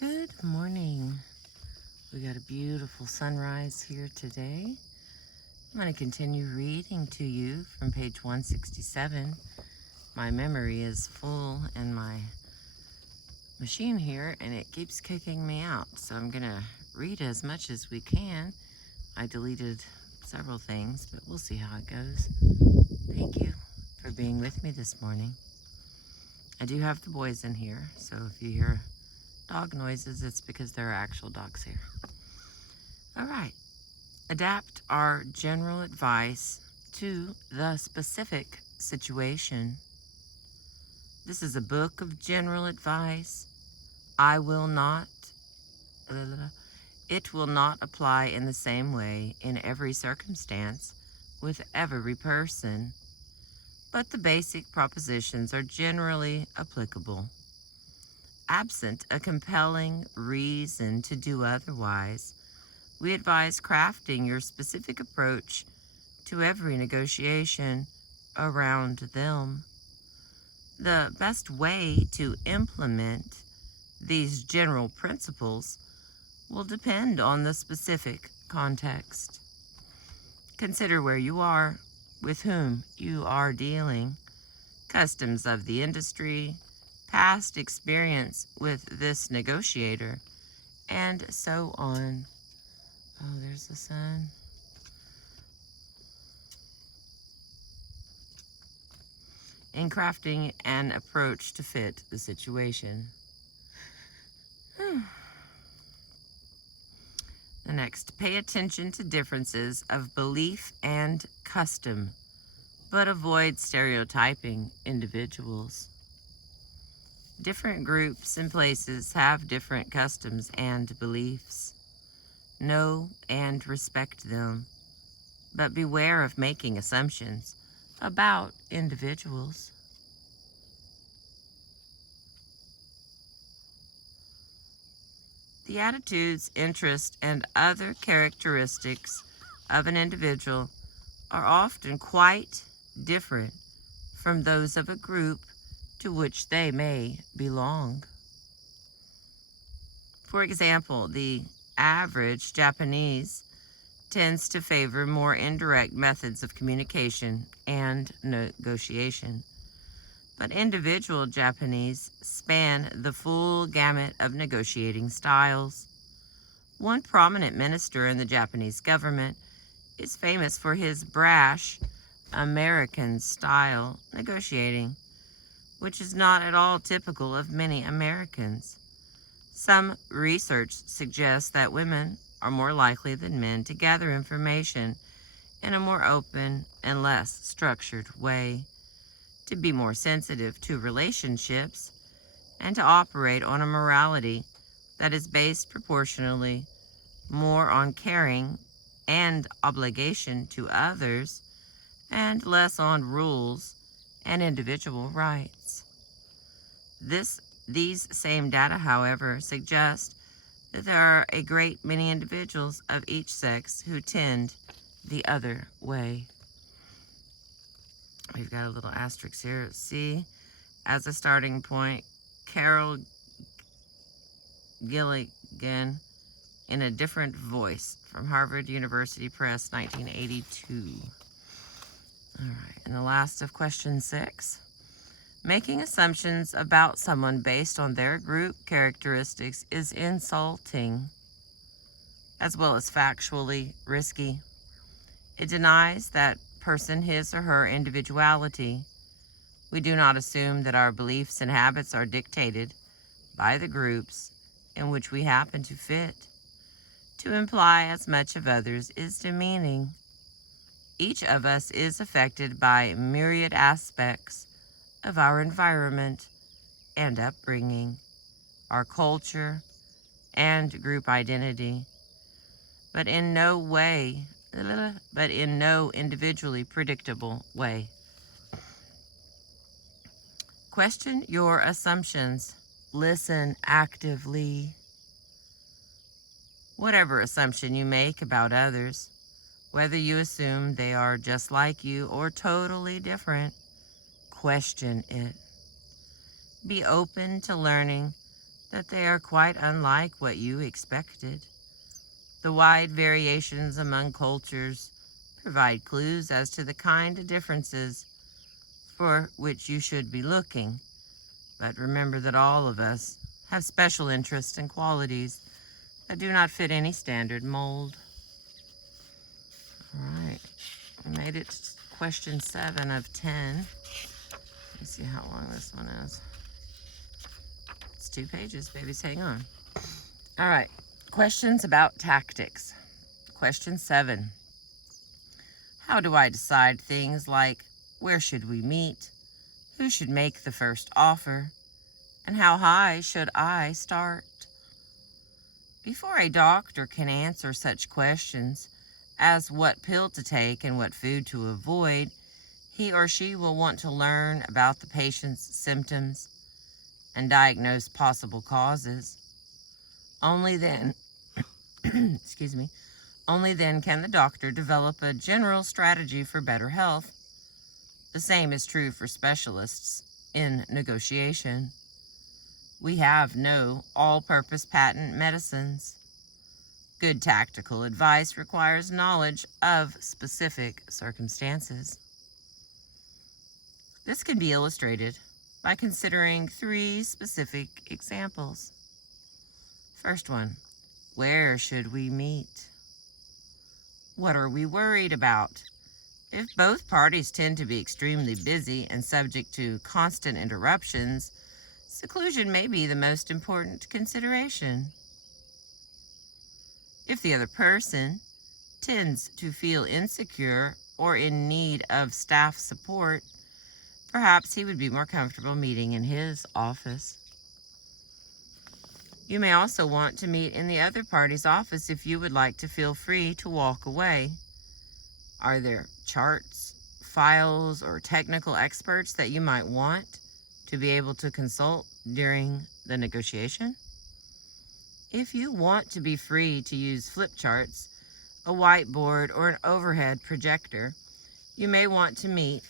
Good morning. We got a beautiful sunrise here today. I'm going to continue reading to you from page 167. My memory is full in my machine here and it keeps kicking me out. So I'm going to read as much as we can. I deleted several things, but we'll see how it goes. Thank you for being with me this morning. I do have the boys in here, so if you hear dog noises, it's because there are actual dogs here. All right. Adapt our general advice to the specific situation. This is a book of general advice. It will not apply in the same way in every circumstance with every person, but the basic propositions are generally applicable. Absent a compelling reason to do otherwise, we advise crafting your specific approach to every negotiation around them. The best way to implement these general principles will depend on the specific context. Consider where you are, with whom you are dealing, customs of the industry, past experience with this negotiator, and so on. Oh, there's the sun. In crafting an approach to fit the situation. The next, pay attention to differences of belief and custom, but avoid stereotyping individuals. Different groups and places have different customs and beliefs. Know and respect them, but beware of making assumptions about individuals. The attitudes, interests, and other characteristics of an individual are often quite different from those of a group to which they may belong. For example, the average Japanese tends to favor more indirect methods of communication and negotiation, but individual Japanese span the full gamut of negotiating styles. One prominent minister in the Japanese government is famous for his brash American-style negotiating, which is not at all typical of many Americans. Some research suggests that women are more likely than men to gather information in a more open and less structured way, to be more sensitive to relationships, and to operate on a morality that is based proportionally more on caring and obligation to others and less on rules and individual rights. These same data, however, suggest that there are a great many individuals of each sex who tend the other way. We've got a little asterisk here. See, as a starting point, Carol Gilligan in a Different Voice from Harvard University Press, 1982. All right, and the last of question 6. Making assumptions about someone based on their group characteristics is insulting, as well as factually risky. It denies that person his or her individuality. We do not assume that our beliefs and habits are dictated by the groups in which we happen to fit. To imply as much of others is demeaning. Each of us is affected by myriad aspects of our environment and upbringing, our culture and group identity, but in no individually predictable way. Question your assumptions. Listen actively. Whatever assumption you make about others, whether you assume they are just like you or totally different, question it. Be open to learning that they are quite unlike what you expected. The wide variations among cultures provide clues as to the kind of differences for which you should be looking. But remember that all of us have special interests and qualities that do not fit any standard mold. All right, we made it to question 7 of 10. Let me see how long this one is. It's 2 pages, babies, hang on. All right, questions about tactics. Question 7. How do I decide things like where should we meet, who should make the first offer, and how high should I start? Before a doctor can answer such questions as what pill to take and what food to avoid, he or she will want to learn about the patient's symptoms and diagnose possible causes. Only then, only then can the doctor develop a general strategy for better health. The same is true for specialists in negotiation. We have no all-purpose patent medicines. Good tactical advice requires knowledge of specific circumstances. This can be illustrated by considering 3 specific examples. First one, where should we meet? What are we worried about? If both parties tend to be extremely busy and subject to constant interruptions, seclusion may be the most important consideration. If the other person tends to feel insecure or in need of staff support, perhaps he would be more comfortable meeting in his office. You may also want to meet in the other party's office if you would like to feel free to walk away. Are there charts, files, or technical experts that you might want to be able to consult during the negotiation? If you want to be free to use flip charts, a whiteboard, or an overhead projector, you may want to meet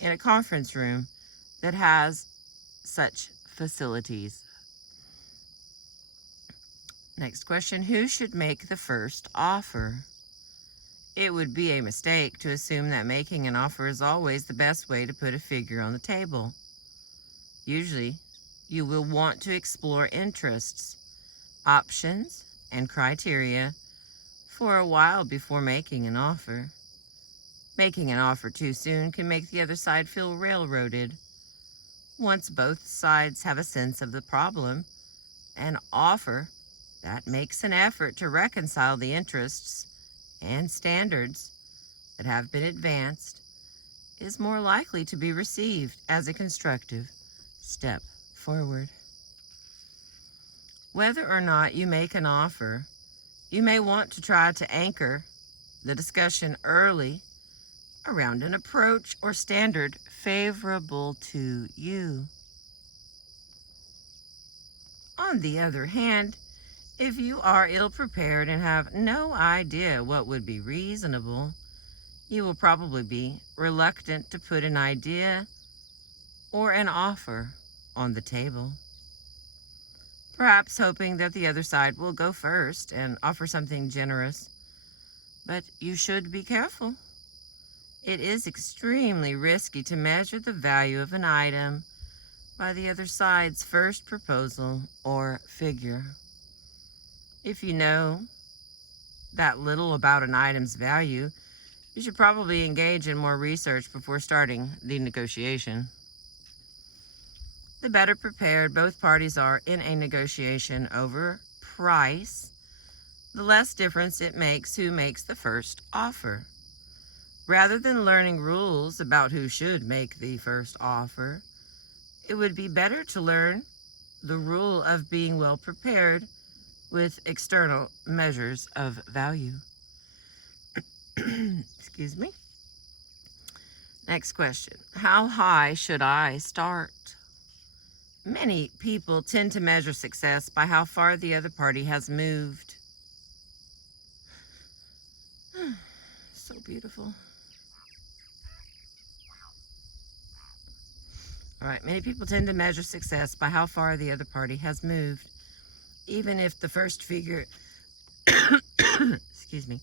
in a conference room that has such facilities. Next question, who should make the first offer? It would be a mistake to assume that making an offer is always the best way to put a figure on the table. Usually, you will want to explore interests, options, and criteria for a while before making an offer. Making an offer too soon can make the other side feel railroaded. Once both sides have a sense of the problem, an offer that makes an effort to reconcile the interests and standards that have been advanced is more likely to be received as a constructive step forward. Whether or not you make an offer, you may want to try to anchor the discussion early around an approach or standard favorable to you. On the other hand, if you are ill-prepared and have no idea what would be reasonable, you will probably be reluctant to put an idea or an offer on the table. Perhaps hoping that the other side will go first and offer something generous. But you should be careful. It is extremely risky to measure the value of an item by the other side's first proposal or figure. If you know that little about an item's value, you should probably engage in more research before starting the negotiation. The better prepared both parties are in a negotiation over price, the less difference it makes who makes the first offer. Rather than learning rules about who should make the first offer, it would be better to learn the rule of being well prepared with external measures of value. Excuse me. Next question. How high should I start? Many people tend to measure success by how far the other party has moved. So beautiful. All right, many people tend to measure success by how far the other party has moved, even if the first figure, excuse me,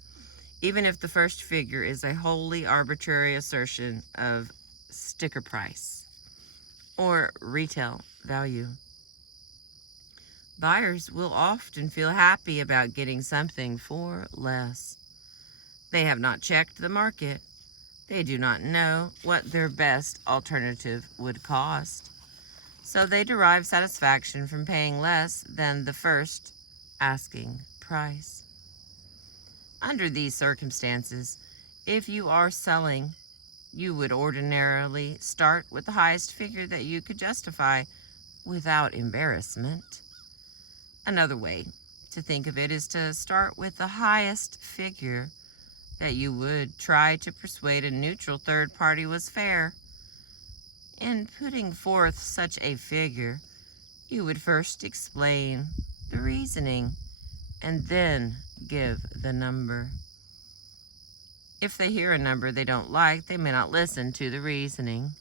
even if the first figure is a wholly arbitrary assertion of sticker price or retail value. Buyers will often feel happy about getting something for less. They have not checked the market. They do not know what their best alternative would cost. So they derive satisfaction from paying less than the first asking price. Under these circumstances, if you are selling, you would ordinarily start with the highest figure that you could justify without embarrassment. Another way to think of it is to start with the highest figure that you would try to persuade a neutral third party was fair. In putting forth such a figure, you would first explain the reasoning and then give the number. If they hear a number they don't like, they may not listen to the reasoning.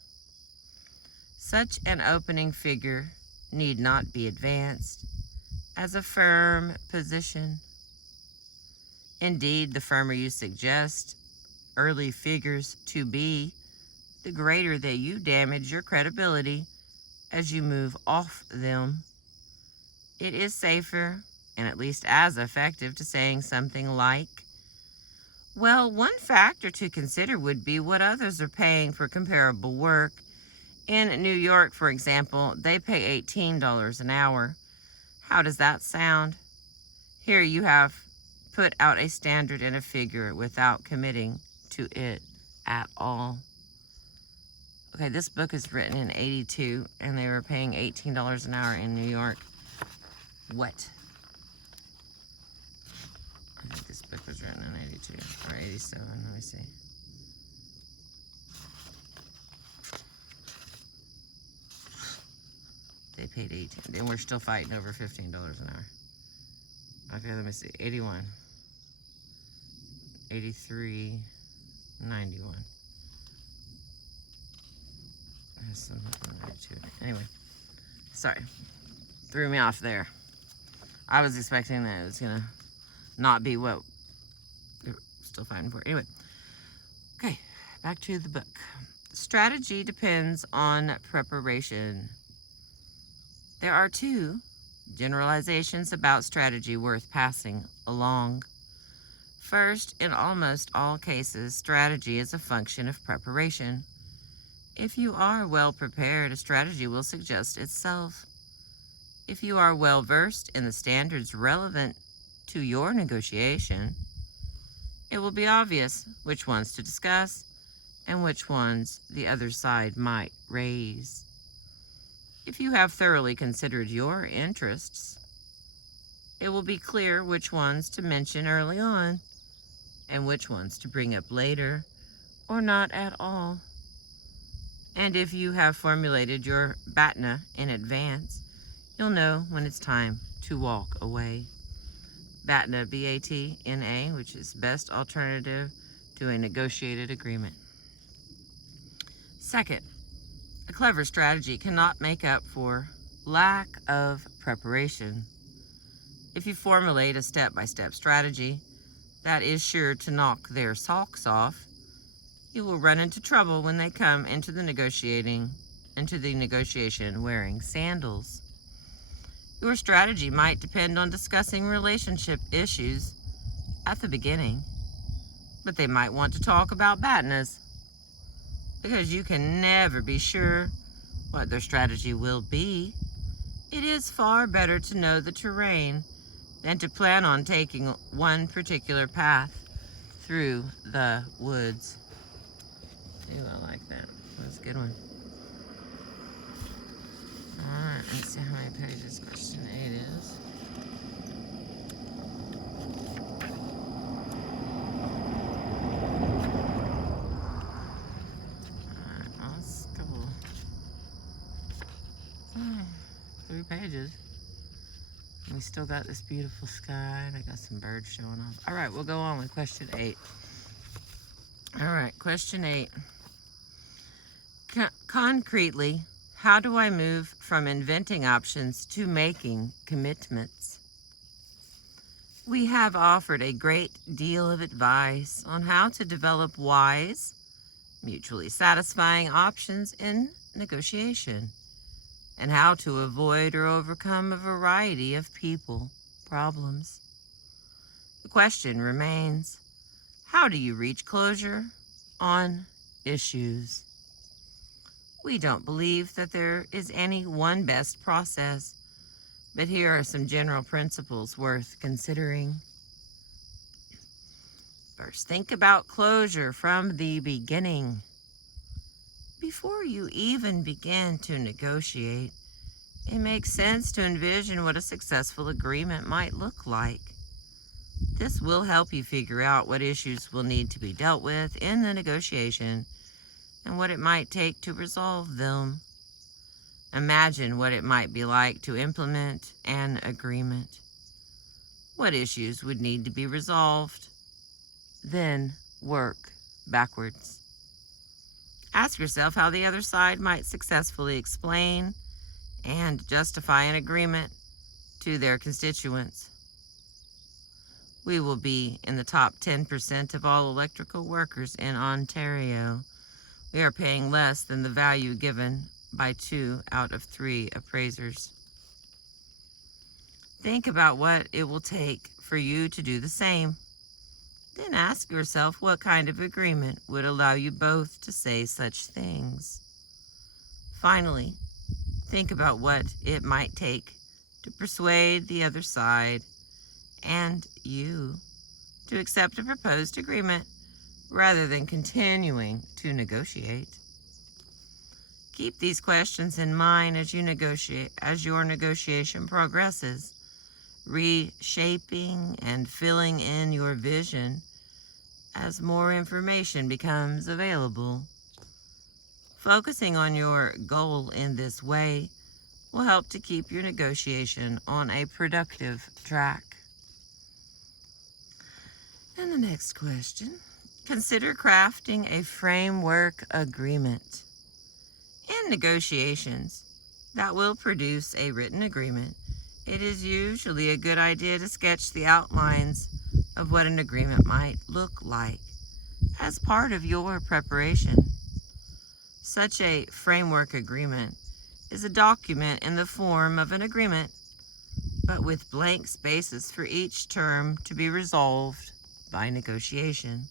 Such an opening figure need not be advanced as a firm position. Indeed, the firmer you suggest early figures to be, the greater that you damage your credibility as you move off them. It is safer, and at least as effective, to saying something like, well, one factor to consider would be what others are paying for comparable work. In New York, for example, they pay $18 an hour. How does that sound? Here you have put out a standard and a figure without committing to it at all. Okay, this book is written in 82, and they were paying $18 an hour in New York. What? I think this book was written in 82 or 87. Let me see. They paid 18. Then we're still fighting over $15 an hour. Okay, let me see. 81. 83. 91. There's something there too. Anyway, sorry. Threw me off there. I was expecting that it was going to not be what they're still fighting for. Anyway, okay, back to the book. Strategy depends on preparation. There are two generalizations about strategy worth passing along. First, in almost all cases, strategy is a function of preparation. If you are well prepared, a strategy will suggest itself. If you are well versed in the standards relevant to your negotiation, it will be obvious which ones to discuss and which ones the other side might raise. If you have thoroughly considered your interests, it will be clear which ones to mention early on and which ones to bring up later or not at all. And if you have formulated your BATNA in advance, you'll know when it's time to walk away. BATNA, B-A-T-N-A, which is best alternative to a negotiated agreement. Second, a clever strategy cannot make up for lack of preparation. If you formulate a step-by-step strategy that is sure to knock their socks off, you will run into trouble when they come into the negotiation wearing sandals. Your strategy might depend on discussing relationship issues at the beginning, but they might want to talk about BATNAs, because you can never be sure what their strategy will be. It is far better to know the terrain than to plan on taking one particular path through the woods. Ooh, I like that. That's a good one. Alright, let's see how many pages question 8 is. Alright, well, it's a couple. 3 pages. We still got this beautiful sky, and I got some birds showing off. Alright, we'll go on with question 8. Alright, question 8. Concretely, How do I move from inventing options to making commitments? We have offered a great deal of advice on how to develop wise, mutually satisfying options in negotiation, and how to avoid or overcome a variety of people problems. The question remains, how do you reach closure on issues? We don't believe that there is any one best process, but here are some general principles worth considering. First, think about closure from the beginning. Before you even begin to negotiate, it makes sense to envision what a successful agreement might look like. This will help you figure out what issues will need to be dealt with in the negotiation and what it might take to resolve them. Imagine what it might be like to implement an agreement. What issues would need to be resolved? Then work backwards. Ask yourself how the other side might successfully explain and justify an agreement to their constituents. We will be in the top 10% of all electrical workers in Ontario. We are paying less than the value given by 2 out of 3 appraisers. Think about what it will take for you to do the same. Then ask yourself what kind of agreement would allow you both to say such things. Finally, think about what it might take to persuade the other side and you to accept a proposed agreement rather than continuing to negotiate. Keep these questions in mind as your negotiation progresses, reshaping and filling in your vision as more information becomes available. Focusing on your goal in this way will help to keep your negotiation on a productive track. And the next question, consider crafting a framework agreement. In negotiations that will produce a written agreement, it is usually a good idea to sketch the outlines of what an agreement might look like as part of your preparation. Such a framework agreement is a document in the form of an agreement, but with blank spaces for each term to be resolved by negotiation.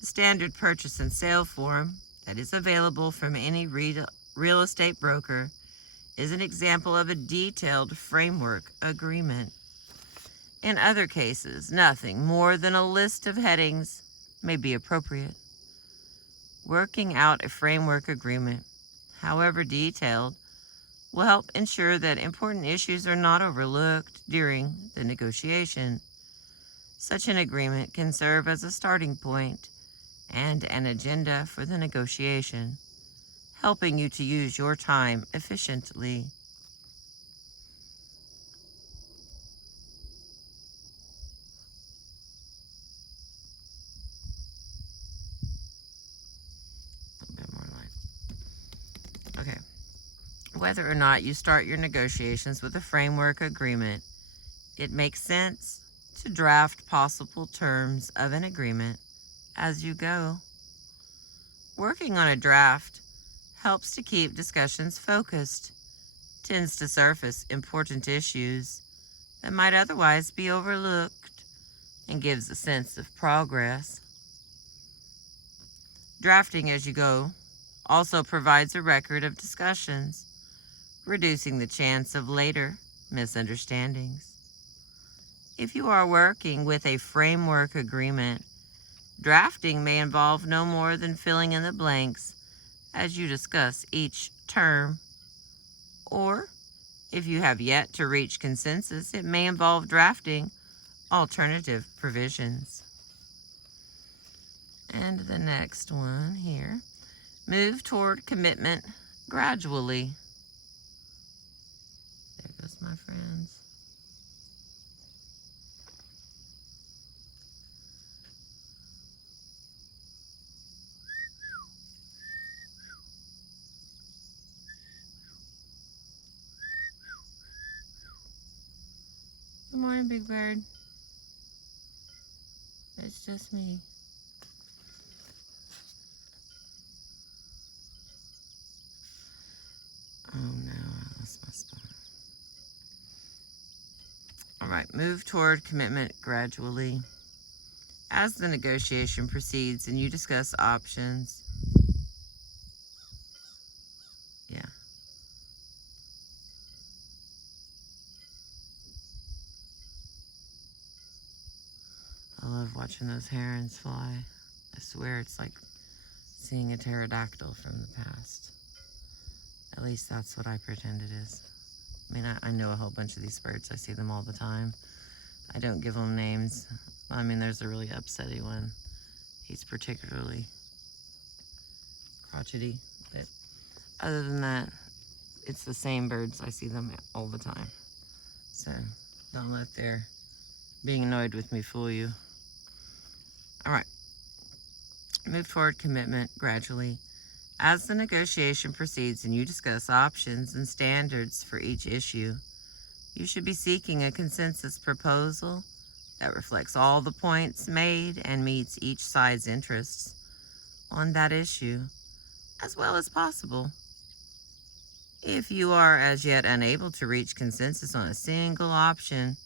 The standard purchase and sale form that is available from any real estate broker is an example of a detailed framework agreement. In other cases, nothing more than a list of headings may be appropriate. Working out a framework agreement, however detailed, will help ensure that important issues are not overlooked during the negotiation. Such an agreement can serve as a starting point and an agenda for the negotiation, helping you to use your time efficiently. A bit more light. Okay. Whether or not you start your negotiations with a framework agreement, it makes sense to draft possible terms of an agreement as you go. Working on a draft helps to keep discussions focused, tends to surface important issues that might otherwise be overlooked, and gives a sense of progress. Drafting as you go also provides a record of discussions, reducing the chance of later misunderstandings. If you are working with a framework agreement, drafting may involve no more than filling in the blanks as you discuss each term. Or, if you have yet to reach consensus, it may involve drafting alternative provisions. And the next one here, move toward commitment gradually. There goes my friends. Good morning, Big Bird. It's just me. Oh no, I lost my spot. All right, move toward commitment gradually. As the negotiation proceeds and you discuss options, yeah. I love watching those herons fly. I swear it's like seeing a pterodactyl from the past. At least that's what I pretend it is. I mean, I know a whole bunch of these birds. I see them all the time. I don't give them names. I mean, there's a really upsetty one. He's particularly crotchety. But other than that, it's the same birds. I see them all the time. So don't let their being annoyed with me fool you. All right. Move toward commitment gradually. As the negotiation proceeds and you discuss options and standards for each issue, you should be seeking a consensus proposal that reflects all the points made and meets each side's interests on that issue as well as possible. If you are as yet unable to reach consensus on a single option,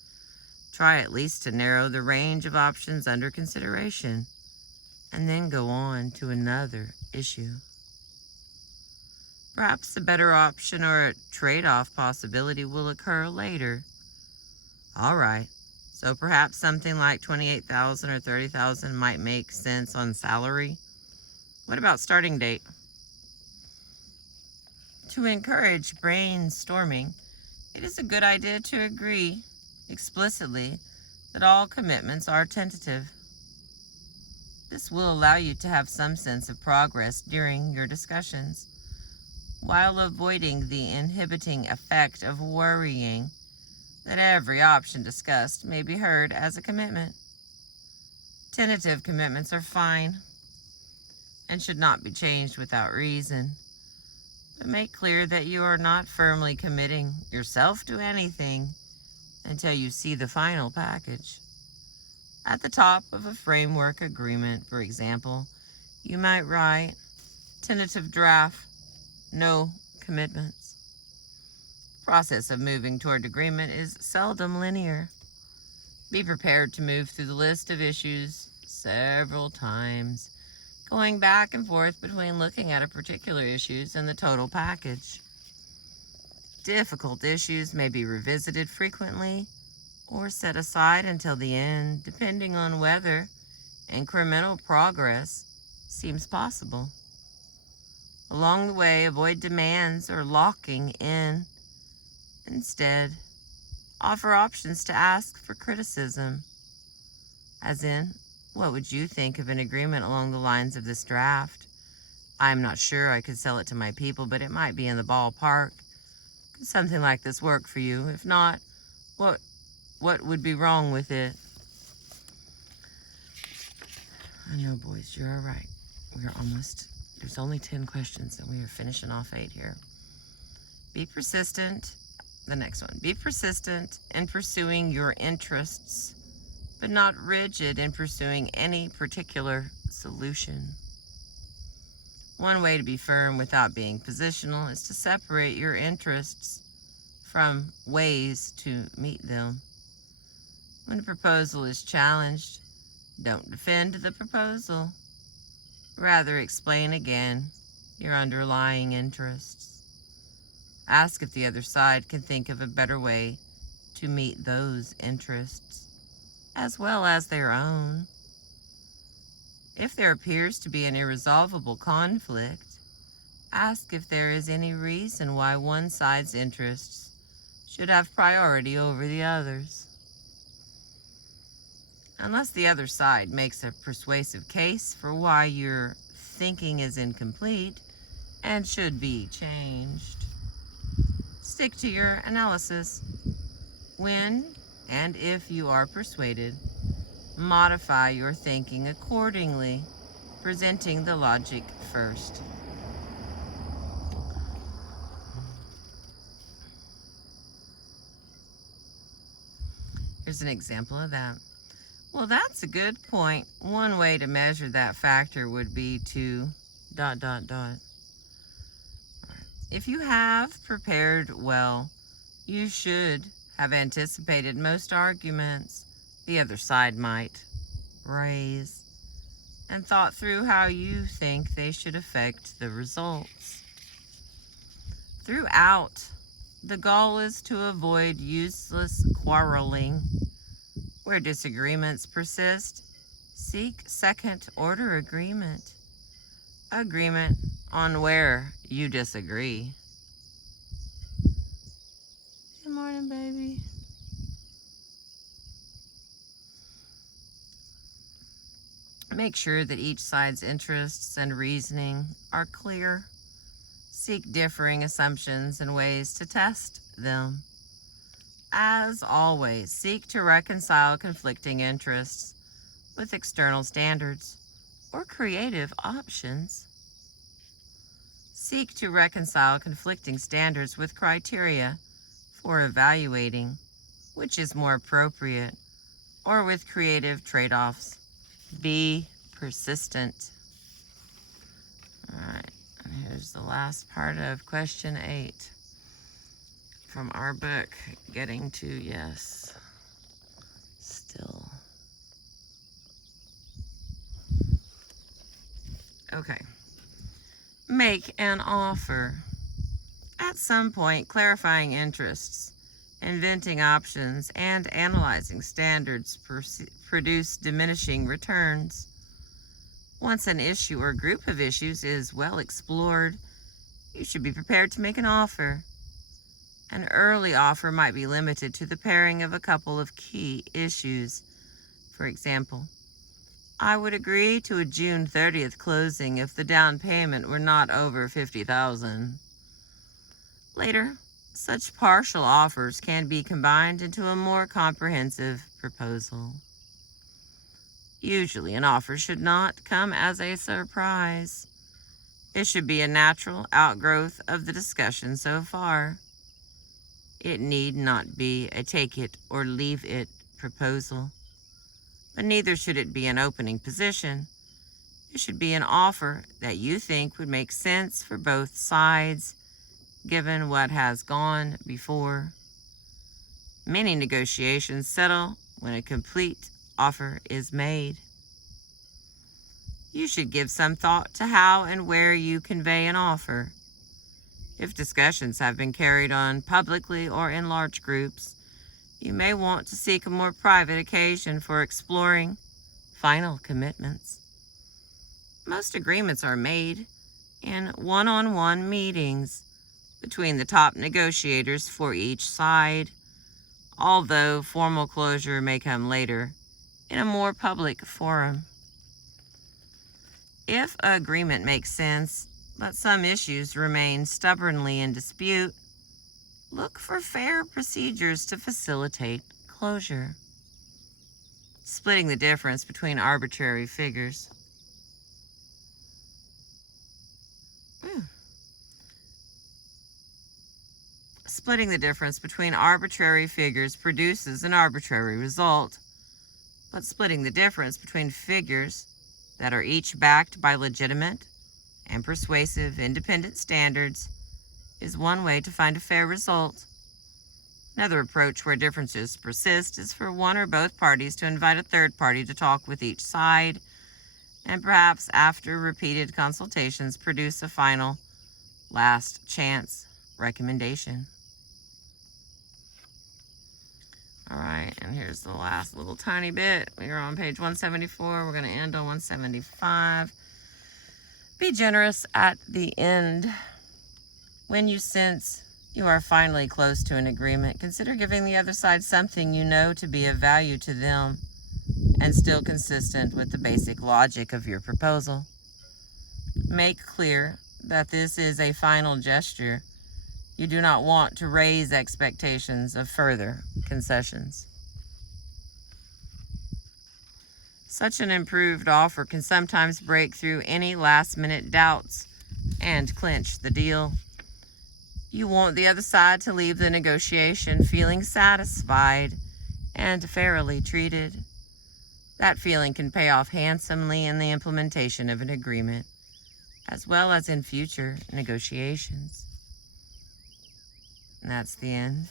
try at least to narrow the range of options under consideration and then go on to another issue. Perhaps a better option or a trade-off possibility will occur later. All right, so perhaps something like $28,000 or $30,000 might make sense on salary. What about starting date? To encourage brainstorming, it is a good idea to agree explicitly that all commitments are tentative. This will allow you to have some sense of progress during your discussions, while avoiding the inhibiting effect of worrying that every option discussed may be heard as a commitment. Tentative commitments are fine and should not be changed without reason, but make clear that you are not firmly committing yourself to anything until you see the final package. At the top of a framework agreement, for example, you might write, tentative draft, no commitments. The process of moving toward agreement is seldom linear. Be prepared to move through the list of issues several times, going back and forth between looking at a particular issues and the total package. Difficult issues may be revisited frequently or set aside until the end, depending on whether incremental progress seems possible. Along the way, avoid demands or locking in. Instead, offer options to ask for criticism, as in, what would you think of an agreement along the lines of this draft? I'm not sure I could sell it to my people, but it might be in the ballpark. Could something like this work for you? If not, what would be wrong with it? I know, boys, you're all right. We're almost, there's only 10 questions and we are finishing off 8 here. Be persistent. The next one. Be persistent in pursuing your interests, but not rigid in pursuing any particular solution. One way to be firm without being positional is to separate your interests from ways to meet them. When a proposal is challenged, don't defend the proposal. Rather, explain again your underlying interests. Ask if the other side can think of a better way to meet those interests, as well as their own. If there appears to be an irresolvable conflict, ask if there is any reason why one side's interests should have priority over the other's. Unless the other side makes a persuasive case for why your thinking is incomplete and should be changed, stick to your analysis. When and if you are persuaded, modify your thinking accordingly, presenting the logic first. Here's an example of that. Well, that's a good point. One way to measure that factor would be to ... If you have prepared well, you should have anticipated most arguments the other side might raise and thought through how you think they should affect the results. Throughout, the goal is to avoid useless quarreling. Where disagreements persist, seek second-order agreement. Agreement on where you disagree. Good morning, baby. Make sure that each side's interests and reasoning are clear. Seek differing assumptions and ways to test them. As always, seek to reconcile conflicting interests with external standards or creative options. Seek to reconcile conflicting standards with criteria for evaluating which is more appropriate or with creative trade-offs. Be persistent. All right, and here's the last part of question 8 from our book, Getting to Yes. Still. Okay. Make an offer. At some point, clarifying interests, inventing options, and analyzing standards produce diminishing returns. Once an issue or group of issues is well explored, you should be prepared to make an offer. An early offer might be limited to the pairing of a couple of key issues. For example, I would agree to a June 30th closing if the down payment were not over $50,000. Later, such partial offers can be combined into a more comprehensive proposal. Usually, an offer should not come as a surprise. It should be a natural outgrowth of the discussion so far. It need not be a take-it-or-leave-it proposal, but neither should it be an opening position. It should be an offer that you think would make sense for both sides, given what has gone before. Many negotiations settle when a complete offer is made. You should give some thought to how and where you convey an offer. If discussions have been carried on publicly or in large groups, you may want to seek a more private occasion for exploring final commitments. Most agreements are made in one-on-one meetings between the top negotiators for each side, although formal closure may come later in a more public forum. If an agreement makes sense, but some issues remain stubbornly in dispute, look for fair procedures to facilitate closure. Splitting the difference between arbitrary figures. Splitting the difference between arbitrary figures produces an arbitrary result, but splitting the difference between figures that are each backed by legitimate and persuasive independent standards is one way to find a fair result. Another approach where differences persist is for one or both parties to invite a third party to talk with each side, and perhaps after repeated consultations produce a final, last chance recommendation. All right, and here's the last little tiny bit. We are on page 174. We're going to end on 175. Be generous at the end. When you sense you are finally close to an agreement, consider giving the other side something you know to be of value to them and still consistent with the basic logic of your proposal. Make clear that this is a final gesture. You do not want to raise expectations of further concessions. Such an improved offer can sometimes break through any last-minute doubts and clinch the deal. You want the other side to leave the negotiation feeling satisfied and fairly treated. That feeling can pay off handsomely in the implementation of an agreement, as well as in future negotiations. And that's the end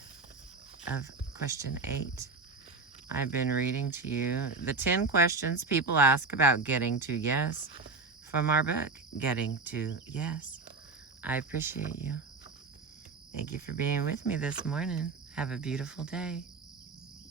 of question 8. I've been reading to you the 10 questions people ask about getting to yes from our book, Getting to Yes. I appreciate you. Thank you for being with me this morning. Have a beautiful day.